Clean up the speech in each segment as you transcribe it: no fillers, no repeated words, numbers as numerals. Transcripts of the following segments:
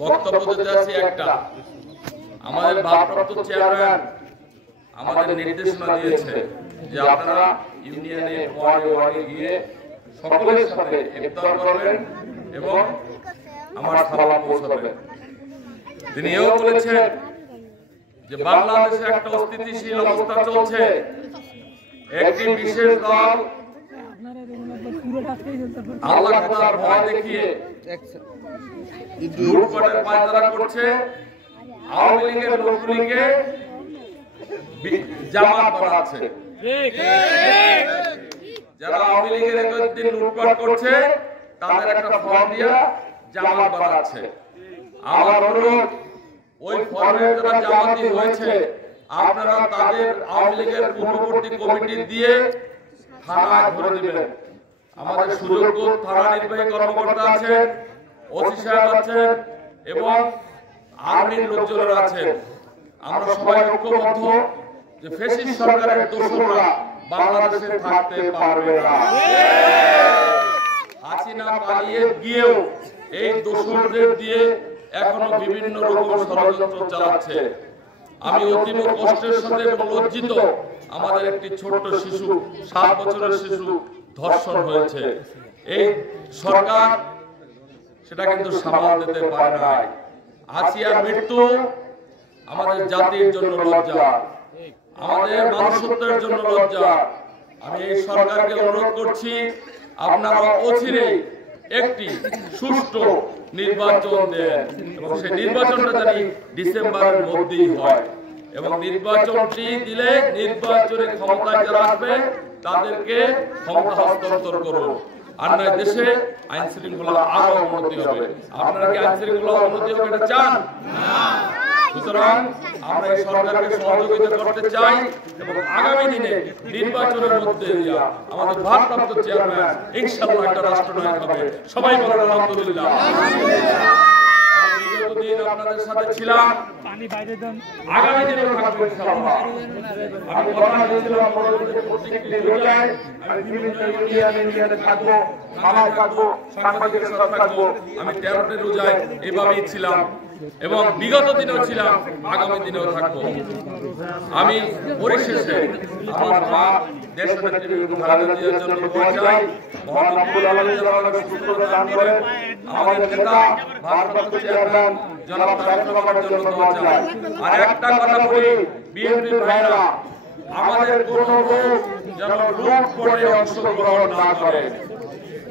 বক্তব্য দিতে আছি একটা। আমাদের ভারপ্রাপ্ত চেয়ারম্যান আমাদের নির্দেশনা দিয়েছে যে আপনারা ইউনিয়নে ওয়ার্ডে গিয়ে সকলের সাথে ইফতার করবেন এবং আমার থালা পৌঁছাবেন। তিনি এও বলেছেন যে বাংলাদেশে একটা অস্থিতিশীল অবস্থা চলছে, একটি বিশেষ দল আল্লাহ তাআলার ভয় দেখিয়ে লুটপাটের পায়তারা করছে, আওয়ামী লীগের লোকগুলিকে জামাত বানাচ্ছে। যারা আওয়ামী লীগের একদিন লুটপাট করছে তাদের একটা ফর্ম দিয়া জামাত বানাচ্ছে। আমার অনুরোধ, ওই ফর্মে যারা জামাতি হয়েছে আপনারা তাদের আওয়ামী লীগের পূর্ববর্তী কমিটি দিয়ে থানায় ধরে দিবেন। আমাদের সুযোগ্য থানা নির্বাহী কর্মকর্তা আছেন, ওসি সাহেব আছেন এবং আর্মির লোকজনেরা আছেন। আমরা সবাই ঐক্যবদ্ধ যে ফ্যাসিস্ট সরকারের দোসররা বাংলাদেশে থাকতে পারবে না। হাসিনা পালিয়ে গিয়েও এই দোসরদের দিয়ে এখনো বিভিন্ন রকম ষড়যন্ত্র চালাচ্ছে। আমি অতীব কষ্টের সাথে লজ্জিত, আমাদের একটি ছোট্ট শিশু, 7 বছরের শিশু ধর্ষণ হয়েছে। এই সরকার সেটা কিন্তু সামাল দিতে পারে নাই। আসিয়ার মৃত্যু আমাদের জাতির জন্য লজ্জা, আমাদের মানুষত্বের জন্য লজ্জা। আমি এই সরকারকে অনুরোধ করছি, আপনারা অচিরেই একটি সুষ্ঠু নির্বাচন দেন এবং সেই নির্বাচনটা জানি ডিসেম্বরের মধ্যেই হয় এবং নির্বাচনটি দিলে নির্বাচনে ক্ষমতায় যারা আসবে তাদেরকে ক্ষমতা হস্তান্তর করুন। আর নয় দেশে আইন শৃঙ্খলা আরো উন্নতি হবে। আপনারা কি আইন শৃঙ্খলা উন্নতি হবে এটা চান? সুতরাং আমরা এই সরকারকে সহযোগিতা করতে চাই এবং আগামী দিনে নির্বাচনের মধ্যে আমাদের ভারপ্রাপ্ত চেয়ারম্যান ইনশাআল্লাহ একটা রাষ্ট্রনায়ক হবে। সবাই বলেন আলহামদুলিল্লাহ। আপনাদের সাথে ছিলাম, আগামী দিনে থাকবো ইনশাআল্লাহ। আমি কথা দিয়েছিলাম আমি বিভিন্ন ইউনিয়নে থাকবো, থানায় থাকবো, সাংবাদিকের সাথে থাকবো। আমি 13টি রোজায় এভাবেই ছিলাম এবং বিগত দিনেও ছিলাম, আগামী দিনেও থাকবো। আমি পরিশেষে আমার মা দেশনেত্রী খালেদা জিয়ার জন্য দোয়া চাই, মহান রব্বুল আলামিন যেন আমাদের সুস্থতা দান করেন। আমাদের নেতা ভারপ্রাপ্ত চেয়ারম্যান জনাব তারেক রহমানের জন্য দোয়া চাই। আর একটা কথা বলি, বিএনপি ভাইরা, আমাদের কোন লোক যেন লুট করে অংশগ্রহণ না করে।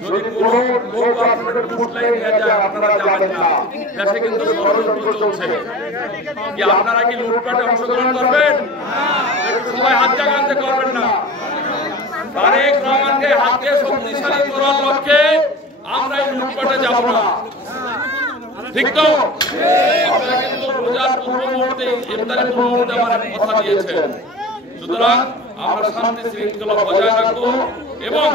যদি কোন লোক আপনাদের ঘুষলাই নিয়ে যায় আপনারা যাবেন না। দেশে কিন্তু ষড়যন্ত্র চলছে। কি আপনারা কি লুটপাটে অংশগ্রহণ করবেন? সবাই হাত জাগাতে করবেন না। তারেক রহমানকে হাতে শক্তিশালী করার লক্ষ্যে আমরা এই লুটপাটে যাব না। ঠিক তো? আপনারা কিন্তু রোজার পূর্ব মুহূর্তে, ইফতারের পূর্ব মুহূর্তে আমার কথা দিয়েছেন। সুতরাং আমরা শান্তি শৃঙ্খলা বজায় রাখবো এবং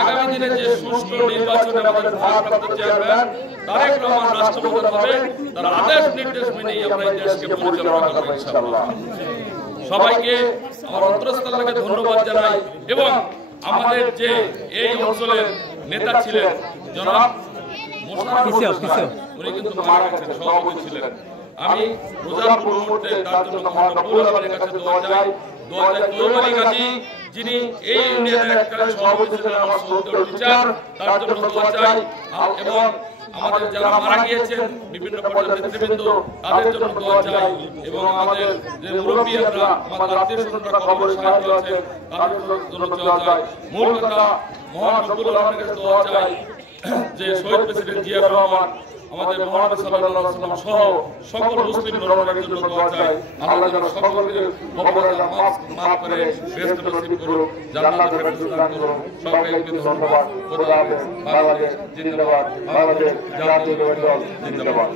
আগামী দিনে যে সুষ্ঠু নির্বাচনে আমাদের ভারপ্রাপ্ত চেয়ারম্যান তারেক রহমান রাষ্ট্রপ্রধান হবেন, তার আদেশ নির্দেশ মেনেই আমরা এই দেশকে পরিচালনা করব ইনশাআল্লাহ। সবাইকে আমার অন্তরস্থল থেকে ধন্যবাদ জানাই এবং আমাদের যে এই অঞ্চলের নেতা ছিলেন জনাব মোশাররফ হোসেন, উনি কিন্তু মারা গেছেন, সভাপতি ছিলেন। আমি রোজার পূর্ব মুহূর্তে তার জন্য মহান রব্বুল আলামিনের কাছে দোয়া চাই। তৈয়ব আলী গাজী, যিনি এই ইউনিয়নের এককালীন সভাপতি ছিলেন, আমার সৌদ্য টিচার, তার জন্য দোয়া চাই এবং আমাদের যারা মারা গিয়েছেন বিভিন্ন পর্যায়ের নেতৃবৃন্দ তাদের জন্য দোয়া চাই এবং আমাদের যে মুরব্বিয়ানরা, আমাদের আত্মীয়স্বজনরা কবরে শাহাদাত আছেন তাদের জন্য দোয়া চাই। মূল কথা, মহান রব্বুল আলামিনের কাছে দোয়া চাই যে শহীদ প্রেসিডেন্ট জিয়াউর রহমান, আমাদের মহানবী সাল্লাল্লাহু আলাইহি ওয়াসাল্লাম সহ সকল মুসলিম নরনারীর জন্য দোয়া চাই। আল্লাহ যেন সকলকে মাফ করে বেহেশত নসিব করুন, জান্নাতে ফেরদৌস দান করুন। সবাইকে ধন্যবাদ। খোদা হাফেজ। বাংলাদেশ জিন্দাবাদ। বাংলাদেশ জাতীয়তাবাদী দল জিন্দাবাদ।